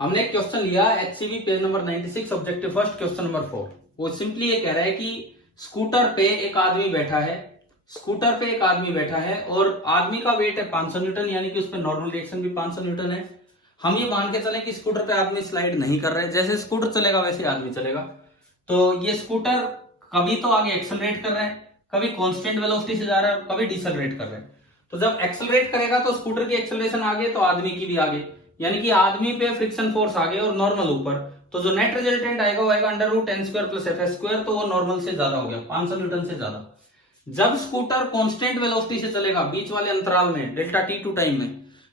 हमने एक क्वेश्चन लिया HCV page number 96 objective first question number 4। वो सिंपली ये कह रहा है कि स्कूटर पे एक आदमी बैठा है, स्कूटर पे एक आदमी बैठा है और आदमी का वेट है 500 न्यूटन, यानी कि उसमें नॉर्मल रिएक्शन भी 500 न्यूटन है। हम ये मान के चले कि स्कूटर पे आदमी स्लाइड नहीं कर रहा है, जैसे स्कूटर चलेगा वैसे आदमी चलेगा। तो ये स्कूटर कभी तो आगे एक्सेलरेट कर रहा है, कभी कांस्टेंट वेलोसिटी से जा रहा है, कभी डिसेलरेट कर रहा है। तो जब एक्सेलरेट करेगा तो स्कूटर की एक्सेलरेशन आगे तो आदमी की भी आगे, यानी कि आदमी पे फ्रिक्शन फोर्स आगे और नॉर्मल ऊपर। तो जो नेट रिजल्टेंट आएगा वो आएगा under root N square plus F square, तो वो नॉर्मल से ज्यादा हो गया, 500 न्यूटन से ज्यादा। जब स्कूटर कांस्टेंट वेलोसिटी से चलेगा बीच वाले अंतराल में डेल्टा टी टू टाइम में,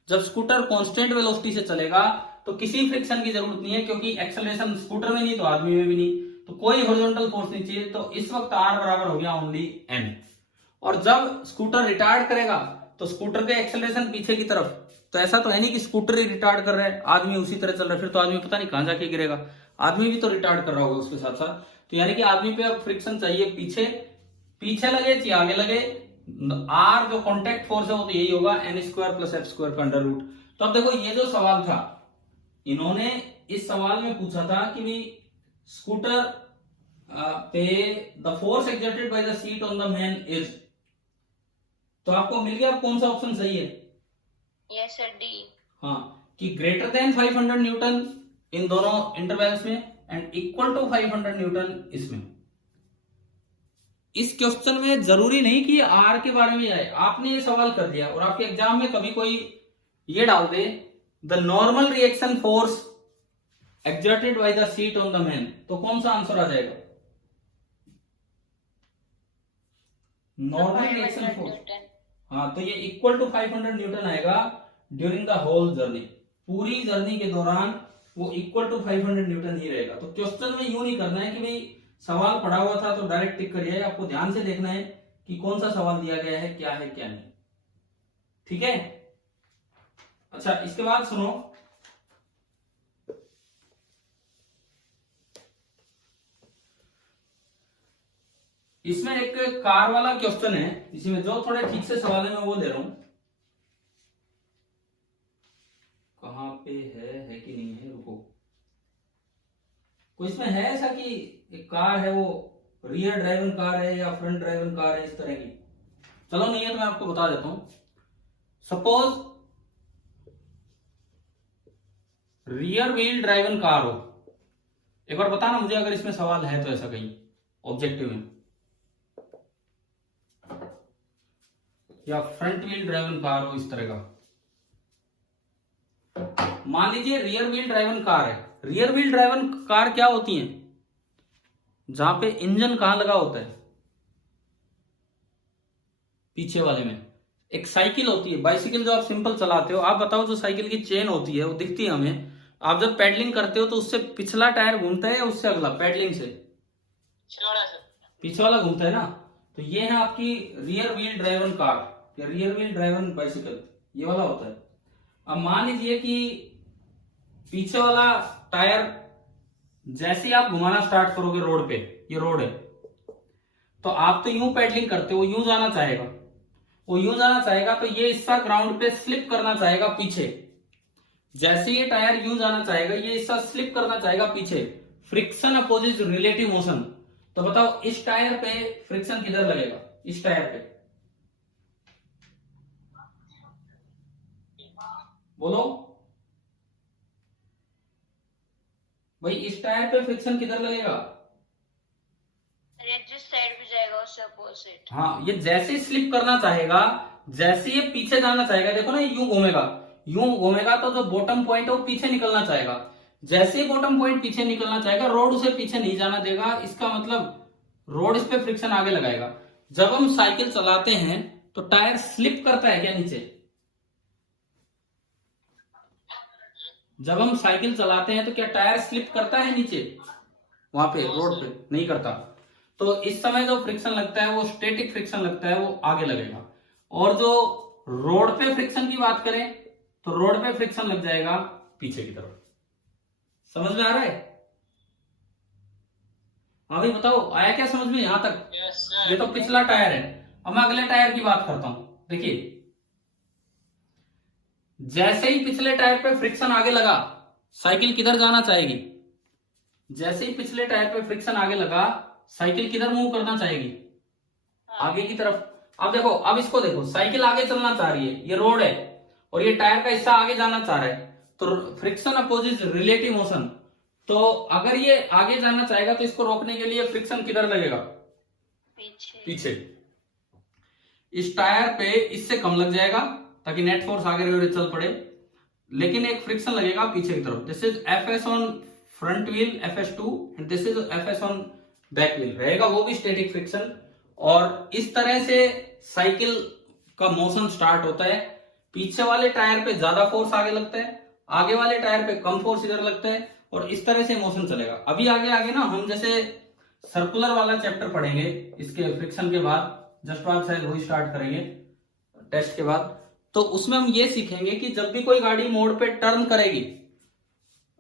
जब स्कूटर कांस्टेंट वेलोसिटी से चलेगा तो किसी फ्रिक्शन की जरूरत नहीं है, क्योंकि एक्सेलरेशन स्कूटर में नहीं तो आदमी में भी नहीं, तो कोई हॉरिजॉन्टल फोर्स नहीं चाहिए। तो इस वक्त आर बराबर हो गया ओनली एन। और जब स्कूटर रिटार्ड करेगा तो स्कूटर के एक्सेलरेशन पीछे की तरफ, तो ऐसा तो है नहीं कि स्कूटर ही रिटार्ड कर रहा है आदमी उसी तरह चल रहा है, फिर तो आदमी पता नहीं कहां जाके गिरेगा, आदमी भी तो रिटार्ड कर रहा होगा उसके साथ साथ। तो यानी कि आदमी पे अब फ्रिक्शन चाहिए पीछे, पीछे लगे चाहे आगे लगे, आर जो कॉन्टेक्ट फोर्स है वो तो यही होगा N square plus F square का अंडर रूट। तो अब देखो ये जो सवाल था, इन्होंने इस सवाल में पूछा था कि भाई स्कूटर पे the force exerted by the seat on the man is, तो आपको मिल गया कौन सा ऑप्शन सही है? Yes sir, D. हाँ, कि ग्रेटर देन 500 न्यूटन इन दोनों इंटरवल्स में एंड इक्वल टू 500 न्यूटन इसमें। इस क्वेश्चन में जरूरी नहीं कि आर के बारे में आए, आपने ये सवाल कर दिया और आपके एग्जाम में कभी कोई ये डाल दे the normal reaction force exerted by the seat on the man, तो कौन सा आंसर आ जाएगा? नॉर्मल रिएक्शन फोर्स, हाँ, तो ये इक्वल टू 500 न्यूटन आएगा ड्यूरिंग द होल जर्नी, पूरी जर्नी के दौरान वो इक्वल टू 500 न्यूटन ही रहेगा। तो क्वेश्चन में यूं नहीं करना है कि भाई सवाल पढ़ा हुआ था तो डायरेक्ट टिक करिए, आपको ध्यान से देखना है कि कौन सा सवाल दिया गया है क्या नहीं। ठीक है, अच्छा इसके बाद सुनो, इसमें एक कार वाला क्वेश्चन है, इसमें जो थोड़े ठीक से सवाल है मैं वो दे रहा हूं। कहां पे है कि नहीं है, रुको। कोई इसमें है ऐसा कि एक कार है वो रियर ड्राइवन कार है या फ्रंट ड्राइवन कार है इस तरह की? चलो नहीं है तो मैं आपको बता देता हूं। Suppose rear wheel driven car हो, एक बार बताना मुझे अगर इसमें सवाल है तो ऐसा कहीं ऑब्जेक्टिव में, या फ्रंट व्हील ड्राइवन कार हो इस तरह का। मान लीजिए रियर व्हील ड्राइवन कार है। रियर व्हील ड्राइवन कार क्या होती है? जहां पे इंजन कहां लगा होता है? पीछे वाले में। एक साइकिल होती है, बाइसिकल जो आप सिंपल चलाते हो, आप बताओ जो साइकिल की चेन होती है वो दिखती है हमें, आप जब पैडलिंग करते हो तो उससे पिछला टायर घूमता है या उससे अगला? पैडलिंग से पीछे वाला घूमता है ना। तो ये है आपकी रियर व्हील ड्राइवन कार या रियर व्हील ड्राइवन बाइसिकल, ये वाला होता है। अब मान लीजिए कि पीछे वाला टायर जैसे ही आप घुमाना स्टार्ट करोगे रोड पे, ये रोड है, तो आप तो यूं पैडलिंग करते हो, यूं जाना चाहेगा, वो यूं जाना चाहेगा तो ये हिस्सा ग्राउंड पे स्लिप करना चाहेगा पीछे। जैसे ये टायर यूं जाना चाहेगा ये हिस्सा स्लिप करना चाहेगा पीछे। Friction opposite relative motion. तो बताओ इस टायर पे फ्रिक्शन किधर लगेगा? इस टायर पे बोलो भाई, इस टायर पे फ्रिक्शन किधर लगेगा? जिस साइड भी जाएगा उससे अपोजिट। हाँ, ये जैसे ही स्लिप करना चाहेगा, जैसे ये पीछे जाना चाहेगा, देखो ना यूं घूमेगा, यूं घूमेगा तो जो बॉटम पॉइंट है वो पीछे निकलना चाहेगा। जैसे ही बॉटम पॉइंट पीछे निकलना चाहेगा, रोड उसे पीछे नहीं जाना देगा, इसका मतलब रोड इस पे फ्रिक्शन आगे लगाएगा। जब हम साइकिल चलाते हैं तो टायर स्लिप करता है क्या नीचे? जब हम साइकिल चलाते हैं तो क्या टायर स्लिप करता है नीचे वहां पे रोड पे? नहीं करता। तो इस समय जो फ्रिक्शन लगता है वो स्टैटिक फ्रिक्शन लगता है, वो आगे लगेगा। और जो रोड पे फ्रिक्शन की बात करें तो रोड पे फ्रिक्शन लग जाएगा पीछे की तरफ। समझ में आ रहा है? हाँ भाई बताओ, आया क्या समझ में यहां तक? ये तो पिछला टायर है। अब मैं अगले टायर की बात करता हूं। देखिए, जैसे ही पिछले टायर पे फ्रिक्शन आगे लगा, साइकिल किधर जाना चाहेगी? जैसे ही पिछले टायर पे फ्रिक्शन आगे लगा, साइकिल किधर मूव करना चाहेगी? आगे की तरफ। अब देखो, अब इसको देखो, साइकिल आगे चलना चाह रही है, ये रोड है और ये टायर का हिस्सा आगे जाना चाह रहा है, तो फ्रिक्शन अपोजिट रिलेटिव मोशन। तो अगर ये आगे जाना चाहेगा तो इसको रोकने के लिए फ्रिक्शन किधर लगेगा? पीछे। इस टायर पे इससे कम लग जाएगा ताकि नेट फोर्स आगे की ओर चल पड़े, लेकिन एक फ्रिक्शन लगेगा पीछे की तरफ। This is FS on front wheel FS2 and this is FS on back wheel रहेगा, वो भी स्टैटिक फ्रिक्शन। और इस तरह से साइकिल का मोशन स्टार्ट होता है। पीछे वाले टायर पे ज्यादा फोर्स आगे लगता है, आगे वाले टायर पे कम फोर्स इधर लगता है, और इस तरह से मोशन चलेगा। अभी आगे आगे ना हम जैसे सर्कुलर वाला चैप्टर पढ़ेंगे इसके फ्रिक्शन के बाद, जस्ट आप शायद वही स्टार्ट करेंगे टेस्ट के बाद, तो उसमें हम ये सीखेंगे कि जब भी कोई गाड़ी मोड़ पे टर्न करेगी,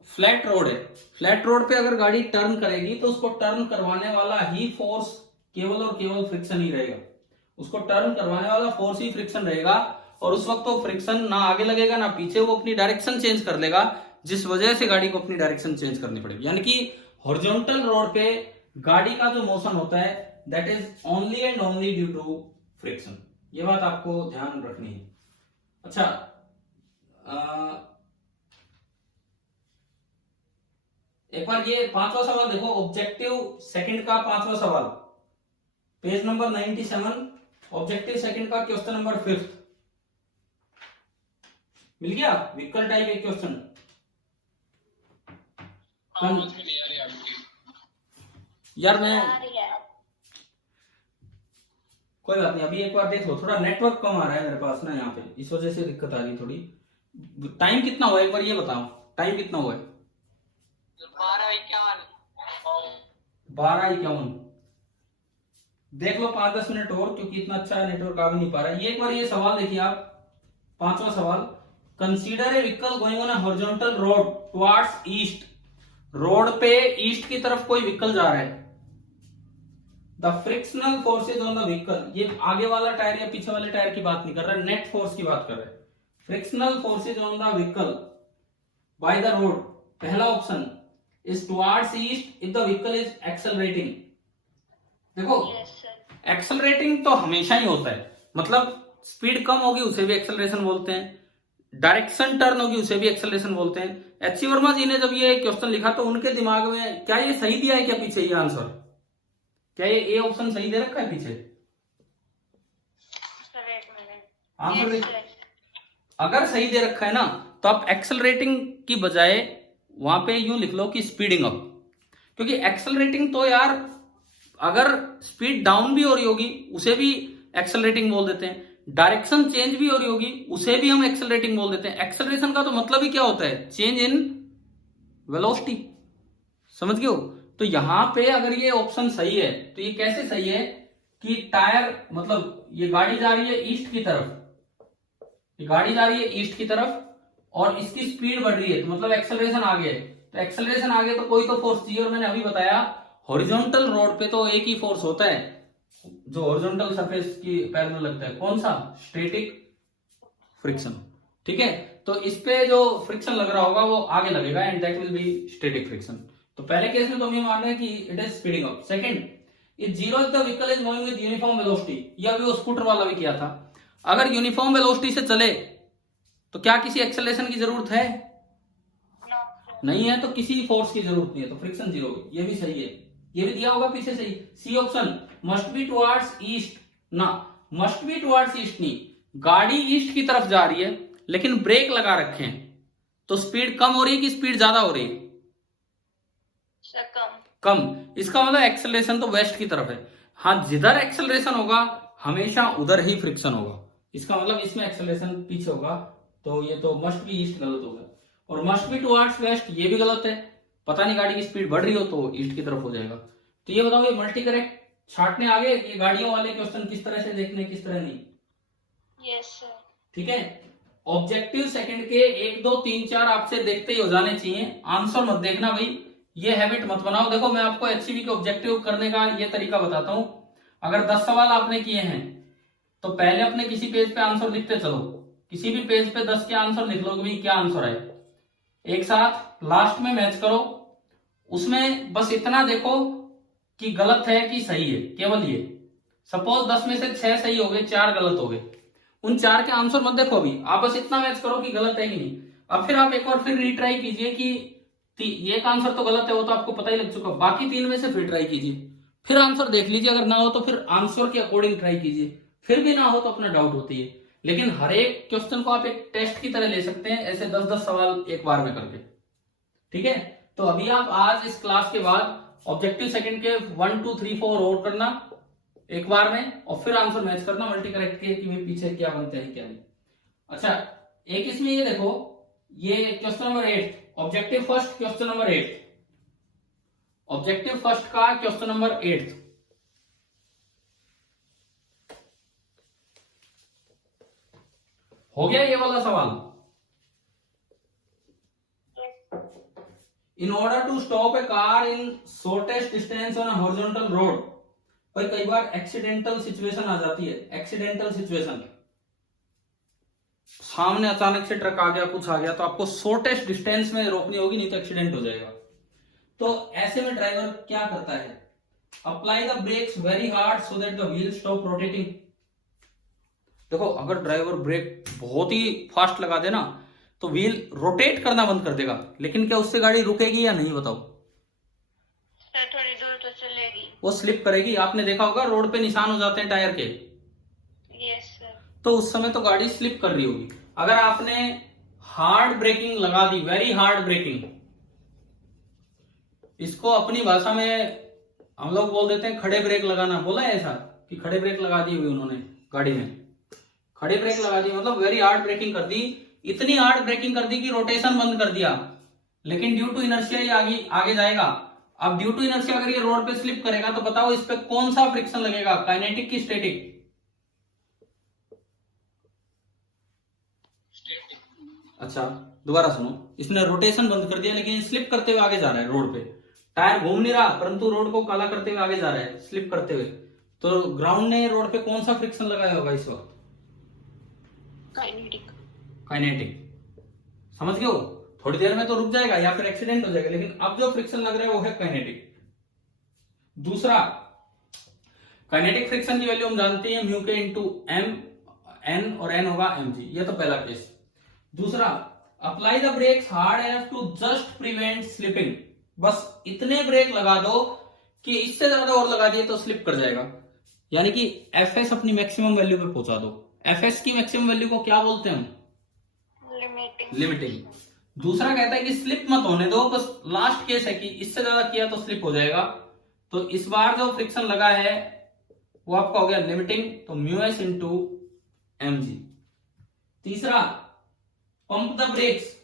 फ्लैट रोड है, फ्लैट रोड पे अगर गाड़ी टर्न करेगी तो उसको टर्न करवाने वाला ही फोर्स केवल और केवल फ्रिक्शन ही रहेगा। उसको टर्न करवाने वाला फोर्स ही फ्रिक्शन रहेगा, और उस वक्त तो फ्रिक्शन ना आगे लगेगा ना पीछे, वो अपनी डायरेक्शन चेंज कर लेगा, जिस वजह से गाड़ी को अपनी डायरेक्शन चेंज करनी पड़ेगी। यानी कि हॉरिजॉन्टल रोड पे गाड़ी का जो मोशन होता है that is only and only due to friction. ये बात आपको ध्यान रखनी है। अच्छा, एक बार ये पांचवा सवाल देखो, ऑब्जेक्टिव सेकंड का पांचवा सवाल, पेज नंबर 97, ऑब्जेक्टिव सेकंड का क्वेश्चन नंबर 5 मिल गया? व्हीकल टाइप एक क्वेश्चन। यार मैं कोई बात नहीं, अभी एक बार देख लो, थोड़ा नेटवर्क कम आ रहा है मेरे पास ना यहाँ पे, इस वजह से दिक्कत आ रही है थोड़ी। टाइम कितना हुआ एक बार ये बताओ, टाइम कितना हुआ है? 12:51। देख लो 5-10 मिनट और, क्योंकि इतना अच्छा नेटवर्क आ भी नहीं पा रहा है। ये एक बार ये सवाल देखिए आप, पांचवा सवाल, consider a vehicle going on a horizontal road towards east. Road पे ईस्ट की तरफ कोई व्हीकल जा रहा है। The frictional forces on the vehicle, ये आगे वाला टायर या पीछे वाले टायर की बात नहीं कर रहा है, नेट फोर्स की बात कर रहा है। Frictional forces on the vehicle by the road, पहला option is towards east if the vehicle is accelerating. देखो एक्सेलरेटिंग तो हमेशा ही होता है, मतलब स्पीड कम होगी उसे भी एक्सेलरेशन बोलते हैं, डायरेक्शन टर्न होगी उसे भी एक्सेलरेशन बोलते हैं। एच.सी. वर्मा जी ने जब ये क्वेश्चन लिखा तो उनके दिमाग में क्या ये सही दिया है क्या पीछे ये आंसर? क्या ये ए ऑप्शन सही दे रखा है पीछे? आंसर अगर सही दे रखा है ना, तो आप एक्सेलरेटिंग की बजाय वहां पे यूं लिख लो कि स्पीडिंग अप, क्योंकि एक्सेलरेटिंग तो यार अगर स्पीड डाउन भी हो रही होगी उसे भी एक्सेलरेटिंग बोल देते हैं, डायरेक्शन चेंज भी हो रही होगी उसे भी हम एक्सेलरेटिंग बोल देते हैं। एक्सेलरेशन का तो मतलब ही क्या होता है? चेंज इन वेलोसिटी, समझ गए हो? तो यहां पे अगर ये ऑप्शन सही है तो ये कैसे सही है कि टायर, मतलब ये गाड़ी जा रही है ईस्ट की तरफ, ये गाड़ी जा रही है ईस्ट की तरफ और इसकी स्पीड बढ़ रही है, तो मतलब एक्सेलरेशन आगे है। तो एक्सेलरेशन आगे तो कोई तो फोर्स चाहिए, और मैंने अभी बताया हॉरिजॉन्टल रोड पे तो एक ही फोर्स होता है जो हॉरिजॉन्टल सरफेस की पैरेलल लगता है, कौन सा? Static friction. ठीक है, तो इस पे जो फ्रिक्शन लग रहा होगा वो आगे लगेगा and that will be static friction. तो पहले केस में तो हम ये मान रहे हैं कि it is speeding up. Second, is zero if the vehicle is moving with uniform velocity, ये अभी वो स्कूटर वाला भी किया था। अगर यूनिफॉर्म वेलोसिटी से चले तो क्या किसी एक्सेलरेशन की जरूरत है? नहीं है, तो किसी फोर्स की जरूरत नहीं है, तो फ्रिक्शन जीरो। ये भी सही है, ये भी दिया होगा पीछे सही। C option, must be towards east, ना मस्ट बी टुवर्ड्स ईस्ट नहीं, गाड़ी ईस्ट की तरफ जा रही है लेकिन ब्रेक लगा रखे हैं, तो स्पीड कम हो रही है कि स्पीड ज्यादा हो रही है? कम। इसका मतलब एक्सेलरेशन तो वेस्ट की तरफ है। हाँ, जिधर एक्सेलरेशन होगा हमेशा उधर ही फ्रिक्शन होगा, इसका मतलब इसमें एक्सेलरेशन पीछे होगा, तो ये तो मस्ट बी ईस्ट गलत हो गया, और मस्ट बी टुवर्ड्स वेस्ट ये भी गलत है। पता नहीं गाड़ी की स्पीड बढ़ रही हो तो ईस्ट की तरफ हो जाएगा। तो ये बताओ, ये मल्टी करेक्ट छाटने आगे, ये गाड़ियों वाले क्वेश्चन किस तरह से देखने किस तरह नहीं? Yes sir. ठीक है, ऑब्जेक्टिव सेकंड के 1, 2, 3, 4 आपसे देखते ही हो जाने चाहिए, आंसर मत देखना भाई, ये हैबिट मत बनाओ। देखो मैं आपको एचसीवी के ऑब्जेक्टिव करने का ये तरीका बताता हूं। अगर 10 सवाल आपने किए हैं तो पहले अपने किसी पेज पे आंसर लिखते चलो, किसी भी पेज पे 10 के आंसर लिख लो कि भाई क्या आंसर आए। एक साथ लास्ट में मैच करो। उसमें बस इतना देखो कि गलत है कि सही है, केवल ये। सपोज 10 में से 6 सही हो गए, 4 गलत हो गए, उन 4 के आंसर मत देखो अभी, आप बस इतना मैच करो कि गलत है कि नहीं। अब फिर आप एक और फिर रीट्राई कीजिए कि ये एक आंसर तो गलत है, वो तो आपको पता ही लग चुका, बाकी 3 में से फिर ट्राई कीजिए, फिर आंसर देख लीजिए, अगर ना हो तो फिर आंसर के अकॉर्डिंग ट्राई कीजिए, फिर भी ना हो तो अपना डाउट होती है। लेकिन हर एक क्वेश्चन को आप एक टेस्ट की तरह ले सकते हैं, ऐसे 10-10 सवाल एक बार में करके। ठीक है, तो अभी आप आज इस क्लास के बाद ऑब्जेक्टिव सेकंड के 1 2 3 4 और करना एक बार में, और फिर आंसर मैच करना मल्टी करेक्ट के कि भाई पीछे क्या बनते हैं क्या नहीं। अच्छा, एक इसमें ये देखो, ये question number 8, objective first question number 8, objective first का क्वेश्चन नंबर 8 हो गया ये वाला सवाल। In order to stop a car in shortest distance on a horizontal road, पर कई बार एक्सीडेंटल सिचुएशन आ जाती है। एक्सीडेंटल सिचुएशन, सामने अचानक से ट्रक आ गया, कुछ आ गया, तो आपको शॉर्टेस्ट डिस्टेंस में रोकनी होगी, नहीं तो एक्सीडेंट हो जाएगा। तो ऐसे में ड्राइवर क्या करता है? Apply the brakes very hard so that the wheel stop rotating. देखो, अगर ड्राइवर ब्रेक बहुत ही फास्ट लगा दे ना, तो व्हील रोटेट करना बंद कर देगा, लेकिन क्या उससे गाड़ी रुकेगी या नहीं, बताओ? सर थोड़ी दूर तो चलेगी। वो स्लिप करेगी। आपने देखा होगा रोड पे निशान हो जाते हैं टायर के, यस सर। तो उस समय तो गाड़ी स्लिप कर रही होगी। अगर आपने हार्ड ब्रेकिंग लगा दी, वेरी हार्ड ब्रेकिंग, इसको अपनी भाषा में हम लोग बोल देते हैं खड़े ब्रेक लगाना। बोला है ऐसा कि खड़े ब्रेक लगा दी हुई उन्होंने गाड़ी में, खड़े ब्रेक लगा दी, मतलब वेरी हार्ड ब्रेकिंग कर दी, इतनी हार्ड ब्रेकिंग कर दी कि रोटेशन बंद कर दिया, लेकिन ड्यू टू इनर्शिया ये आगे जाएगा। अब ड्यू टू इनर्शिया अगर ये रोड पे स्लिप करेगा तो बताओ इस पे कौन सा फ्रिक्शन लगेगा, काइनेटिक की स्टैटिक? अच्छा, दोबारा सुनो, इसने रोटेशन बंद कर दिया लेकिन स्लिप करते हुए आगे जा रहा है रोड पे, टायर घूम नहीं रहा परंतु रोड को काला करते हुए आगे जा रहा है स्लिप करते हुए, तो ग्राउंड ने रोड पे कौन सा फ्रिक्शन लगाया होगा इस वक्त? काइनेटिक। काइनेटिक। समझ गए हो? थोड़ी देर में तो रुक जाएगा या फिर एक्सीडेंट हो जाएगा, लेकिन अब जो फ्रिक्शन लग रहा है वो है काइनेटिक। दूसरा, काइनेटिक फ्रिक्शन की वैल्यू हम जानते हैं म्यू के इंटू एम, एन और एन होगा एम जी, ये तो पहला केस। दूसरा, apply the brakes hard enough to just prevent slipping. बस इतने ब्रेक लगा दो कि इससे ज्यादा और लगा दिए तो स्लिप कर जाएगा, यानी कि एफ एस अपनी मैक्सिमम वैल्यू पे पहुंचा दो। एफ एस की मैक्सिमम वैल्यू को क्या बोलते हैं हम? लिमिटिंग। दूसरा कहता है कि स्लिप मत होने दो, बस लास्ट केस है कि इससे ज्यादा किया तो स्लिप हो जाएगा, तो इस बार जो फ्रिक्शन लगा है वो आपका हो गया लिमिटिंग, तो mu S into M G. तीसरा, पंप द ब्रेक्स।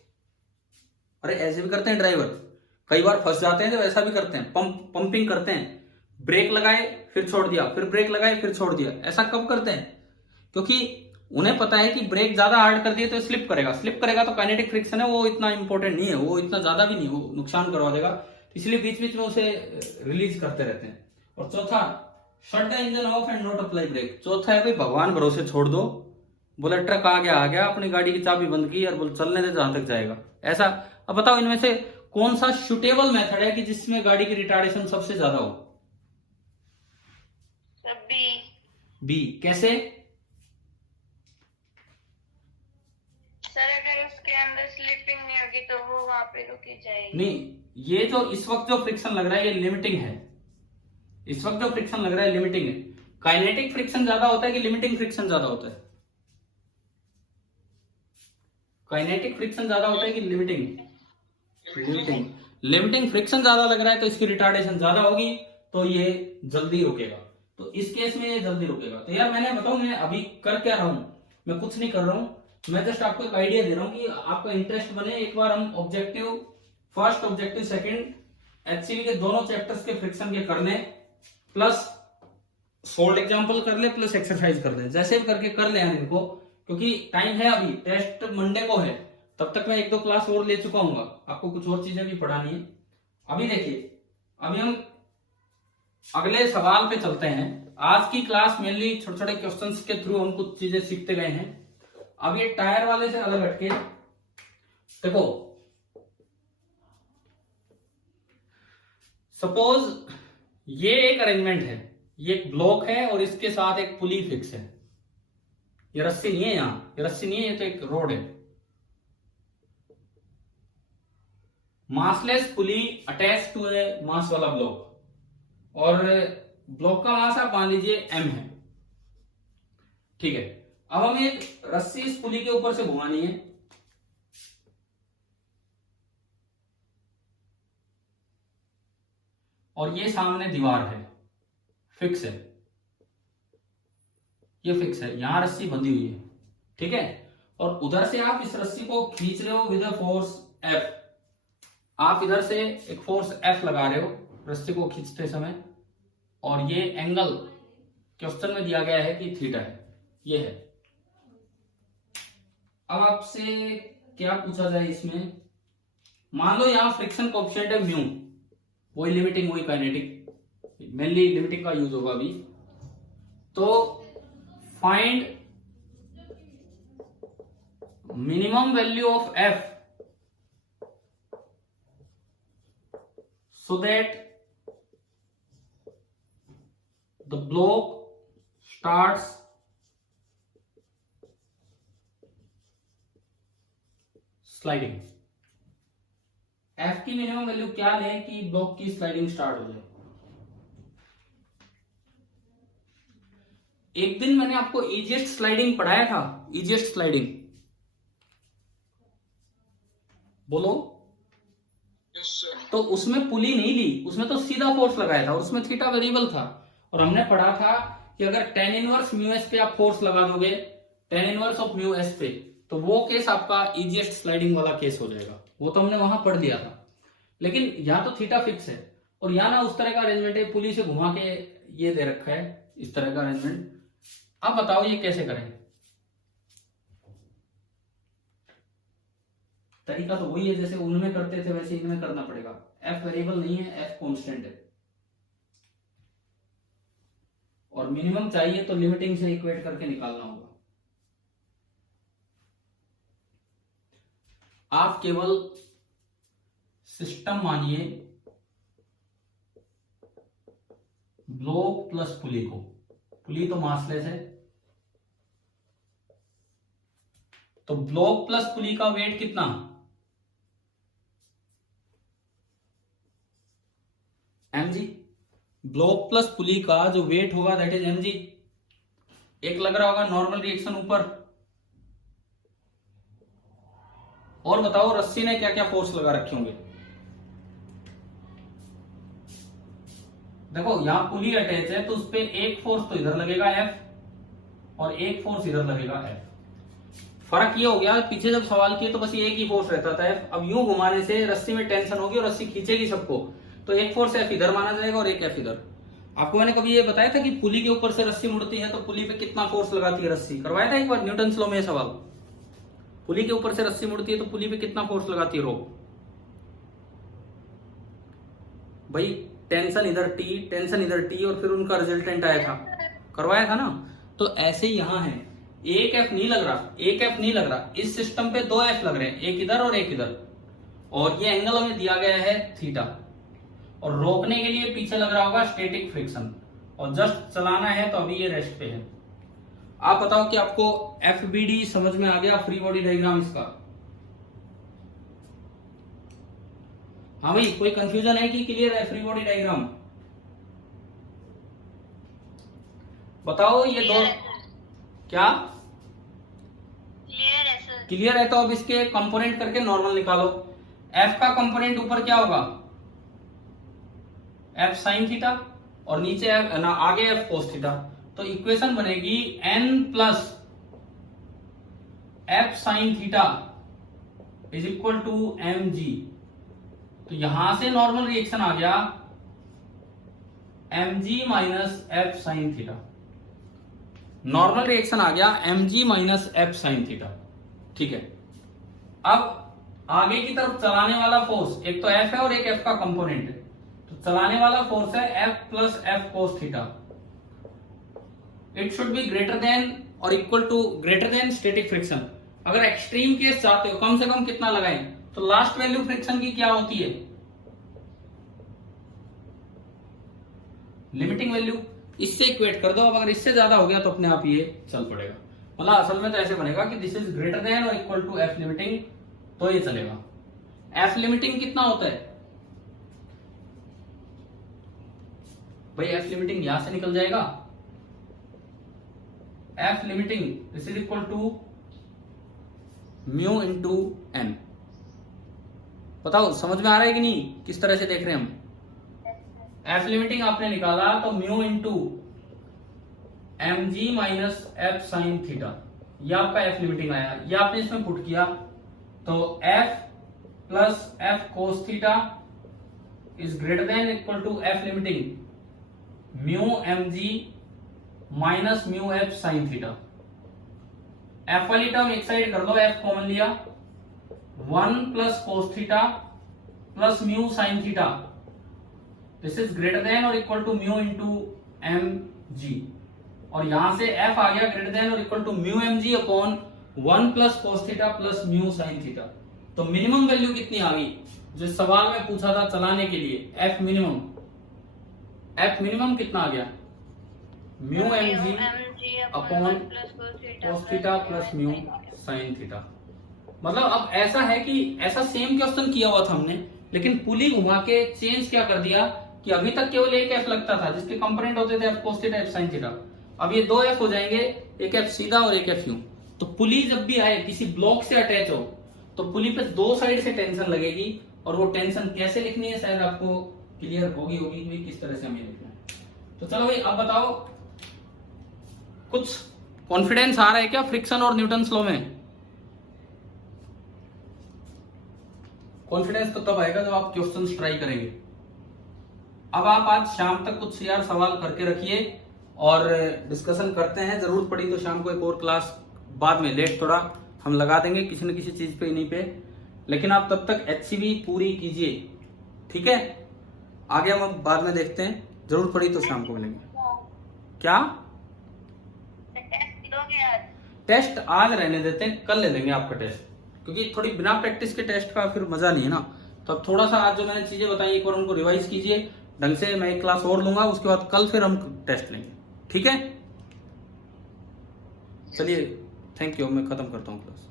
अरे ऐसे भी करते हैं ड्राइवर, कई बार फंस जाते हैं, तो ऐसा भी करते हैं, पंपिंग करते हैं, ब्रेक लगाए फिर छोड़ दिया, फिर ब्रेक लगाए फिर छोड़ दिया। ऐसा कब करते हैं? क्योंकि उन्हें पता है कि ब्रेक ज्यादा हार्ड कर दिए तो स्लिप करेगा तो काइनेटिक फ्रिक्शन है वो इतना इंपॉर्टेंट नहीं है, वो इतना ज्यादा भी नहीं, वो नुकसान करवा देगा, इसलिए बीच बीच में उसे रिलीज करते रहते हैं। और चौथा, shut the engine off and not apply brake. चौथा है भाई भगवान भरोसे छोड़ दो, बोले ट्रक आ गया, अपनी गाड़ी की चाबी बंद की और बोले चलने दे जहां तक जाएगा, ऐसा। अब बताओ इनमें से कौन सा सुटेबल मेथड है कि जिसमें गाड़ी की रिटार्डेशन सबसे ज्यादा हो? बी। कैसे? सर अगर उसके अंदर स्लिपिंग नहीं होगी तो वो वहां पे रुकी जाएगी। नहीं, ये जो इस वक्त जो फ्रिक्शन लग रहा है ये लिमिटिंग है, इस वक्त जो फ्रिक्शन लग रहा है लिमिटिंग है। काइनेटिक फ्रिक्शन ज्यादा होता है कि लिमिटिंग फ्रिक्शन ज्यादा होता है? काइनेटिक फ्रिक्शन ज्यादा होता है कि लिमिटिंग? लिमिटिंग फ्रिक्शन ज्यादा लग रहा है तो इसकी रिटार्डेशन ज्यादा होगी, तो ये जल्दी रुकेगा, तो इस केस में ये जल्दी रुकेगा। तो यार मैंने बताऊं मैं अभी कर क्या रहा हूं, मैं कुछ नहीं कर रहा हूं, मैं जस्ट आपको एक आइडिया दे रहा हूं कि आपका इंटरेस्ट बने। एक बार हम objective first objective second HCV के दोनों चैप्टर्स के फ्रिक्शन के कर लें, प्लस सोल्ड एग्जांपल कर ले, प्लस एक्सरसाइज कर ले, जैसे भी करके कर ले यार इनको, क्योंकि टाइम है, अभी टेस्ट मंडे को है, तब तक मैं 1-2 क्लास और ले चुका हूँ, आपको कुछ और चीजें भी पढ़ानी है। अभी देखिए, अभी हम अगले सवाल पे चलते हैं। आज की क्लास मेनली छोटे छोटे क्वेश्चंस के थ्रू हम कुछ चीजें सीखते गए हैं। अब ये टायर वाले से अलग हटके देखो, सपोज ये एक अरेंजमेंट है, ये एक ब्लॉक है और इसके साथ एक पुली फिक्स है। ये रस्सी नहीं है, यहां ये रस्सी नहीं है, ये तो एक रोड है। मासलेस पुली अटैच टू ए मास वाला ब्लॉक, और ब्लॉक का मास आप मान लीजिए m है, ठीक है। अब हमें एक रस्सी इस पुली के ऊपर से घुमानी है, और ये सामने दीवार है, फिक्स है, ये फिक्स है, यहां रस्सी बंधी हुई है, ठीक है। और उधर से आप इस रस्सी को खींच रहे हो विद अ फोर्स F। आप इधर से एक फोर्स F लगा रहे हो रस्सी को खींचते समय, और ये एंगल क्वेश्चन में दिया गया है कि थीटा है, ये है। अब आपसे क्या पूछा जाए इसमें, मान लो यहां फ्रिक्शन कोएफिशिएंट है म्यू, वही लिमिटिंग वही काइनेटिक, मेनली लिमिटिंग का यूज होगा अभी। तो find minimum value of F so that the block starts sliding. F की मिनिमम वैल्यू क्या लें कि ब्लॉक की स्लाइडिंग स्टार्ट हो जाए। एक दिन मैंने आपको इजिएस्ट स्लाइडिंग पढ़ाया था, इजिएस्ट स्लाइडिंग, बोलो। तो उसमें पुली नहीं ली, उसमें तो सीधा फोर्स लगाया था, उसमें थीटा वेरिएबल था। और हमने पढ़ा था कि अगर tan इनवर्स म्यू एस पे आप फोर्स लगा दोगे, tan inverse of mu S पे, तो वो केस आपका इजिएस्ट स्लाइडिंग वाला केस हो जाएगा। वो तो हमने वहां पढ़ लिया था। लेकिन यहां तो थीटा फिक्स है, और यहां ना उस तरह का अरेंजमेंट है, पुली से घुमा के ये दे रखा है, इस तरह का अरेंजमेंट। अब बताओ ये कैसे करें। तरीका तो वही है जैसे उनमें करते थे वैसे इनमें करना पड़ेगा। F वेरिएबल नहीं है, F कांस्टेंट है, और मिनिमम चाहिए तो लिमिटिंग से इक्वेट करके निकालना होगा। आप केवल सिस्टम मानिए ब्लॉक प्लस पुली को, पुली तो मासलेस है, तो ब्लॉक प्लस पुली का वेट कितना, mg। ब्लॉक प्लस पुली का जो वेट होगा दैट इज mg। एक लग रहा होगा नॉर्मल रिएक्शन ऊपर। और बताओ रस्सी ने क्या क्या फोर्स लगा रखे होंगे। देखो यहां पुली अटैच है, तो उस पर एक फोर्स तो इधर लगेगा F, और एक फोर्स इधर लगेगा F। फर्क ये हो गया, पीछे जब सवाल किए तो बस ये एक ही फोर्स रहता था F। अब यूं घुमाने से रस्सी में टेंशन होगी और रस्सी खींचेगी सबको, तो एक फोर्स F इधर माना जाएगा और एक F इधर। आपको मैंने कभी ये बताया था कि पुली के ऊपर से रस्सी मुड़ती है तो पुली पे कितना फोर्स लगाती है रस्सी, करवाया था एक बार न्यूटन लॉ में ये सवाल। पुली के ऊपर से रस्सी मुड़ती है तो पुली पे कितना फोर्स लगाती है रो। भाई टेंशन इधर T, टेंशन इधर T, और फिर उनका रिजल्टेंट आया था, करवाया था ना। तो ऐसे ही यहां है, एक F नहीं लग रहा, एक F नहीं लग रहा, इस सिस्टम पे दो F लग रहे हैं, एक इधर और एक इधर, और ये एंगल हमें दिया गया है थीटा। और रोकने के लिए पीछे लग रहा होगा स्टैटिक फ्रिक्शन, और जस्ट चलाना है तो अभी ये रेस्ट पे है। आप बताओ कि आपको FBD समझ में आ गया, फ्री बॉडी डायग्राम इसका। हाँ भाई, कोई कंफ्यूजन है कि क्लियर है फ्री बॉडी डायग्राम? बताओ ये दो क्या क्लियर है सर। क्लियर है? तो अब इसके कंपोनेंट करके नॉर्मल निकालो। F का कंपोनेंट ऊपर क्या होगा, F साइन थीटा, और नीचे F, ना आगे F कोस थीटा। तो इक्वेशन बनेगी n plus F sine theta is equal to mg। तो यहां से नॉर्मल रिएक्शन आ गया mg minus F sine theta. Normal reaction आ गया mg minus F sine theta, ठीक है। अब आगे की तरफ चलाने वाला फोर्स, एक तो F है और एक F का कंपोनेंट है, तो चलाने वाला फोर्स है F plus F cos theta. It should be greater than और equal to, greater than static friction. अगर एक्सट्रीम केस चाहते हो कम से कम कितना लगाएं, तो लास्ट वैल्यू फ्रिक्शन की क्या होती है, लिमिटिंग वैल्यू इससे इक्वेट कर दो। अब अगर इससे ज्यादा हो गया तो अपने आप ये चल पड़ेगा। मतलब असल में तो ऐसे बनेगा कि दिस इज ग्रेटर देन और इक्वल टू एफ लिमिटिंग, तो ये चलेगा। एफ लिमिटिंग कितना होता है भाई? एफ लिमिटिंग यहां से निकल जाएगा, F limiting this is equal to mu into M. बताओ समझ में आ रहा है कि नहीं, किस तरह से देख रहे हैं हम? एफ लिमिटिंग आपने निकाला तो mu into M G minus F sine theta, ये आपका एफ लिमिटिंग आया। ये आपने इसमें पुट किया तो F plus F cos theta is greater than equal to F limiting mu M G minus mu F sine theta. F वाली term एक साइड कर दो, एफ कॉमन लिया, 1 plus cos theta plus mu sine theta, this is greater than और equal to mu into M g. और यहां से F आ गया ग्रेटर देन और equal to mu M G upon 1 plus cos theta plus mu sine theta. तो minimum value कितनी आ गई जो सवाल में पूछा था चलाने के लिए? एफ मिनिमम, एफ मिनिमम कितना आ गया? Mu M G upon cos theta plus mu sine theta. मतलब अब ऐसा है कि ऐसा सेम क्वेश्चन किया हुआ था हमने, लेकिन पुली घुमा के चेंज क्या कर दिया कि अभी तक केवल एक एफ लगता था जिसके कंपोनेंट होते थे F cos theta F sine theta. अब ये दो एफ हो जाएंगे, एक एफ सीधा और एक एफ यूं। तो पुली जब भी आए किसी ब्लॉक से अटैच हो तो पुली पे दो साइड से टेंशन लगेगी, और वो टेंशन कैसे लिखनी है शायद आपको क्लियर होगी कि किस तरह से हमें लिखना है। तो चलो भाई अब बताओ, कुछ कॉन्फिडेंस आ रहा है क्या फ्रिक्शन और न्यूटन्स लॉ में? कॉन्फिडेंस तो तब आएगा जब आप क्वेश्चंस ट्राई करेंगे। अब आप आज शाम तक कुछ यार सवाल करके रखिए और डिस्कशन करते हैं। जरूरत पड़ी तो शाम को एक और क्लास बाद में लेट थोड़ा हम लगा देंगे किसी न किसी चीज पे इन्हीं पे, लेकिन आप तब तक एचसीवी पूरी कीजिए, ठीक है? आगे हम अब बाद में देखते हैं, जरूरत पड़ी तो शाम को मिलेंगे। क्या टेस्ट आज रहने देते हैं, कल ले लेंगे आपका टेस्ट, क्योंकि थोड़ी बिना प्रैक्टिस के टेस्ट का फिर मजा नहीं है ना। तो अब थोड़ा सा आज जो मैंने चीजें बताई एक बार उनको रिवाइज कीजिए ढंग से। मैं एक क्लास और लूंगा, उसके बाद कल फिर हम टेस्ट लेंगे, ठीक है? चलिए थैंक यू, मैं खत्म करता हूँ क्लास।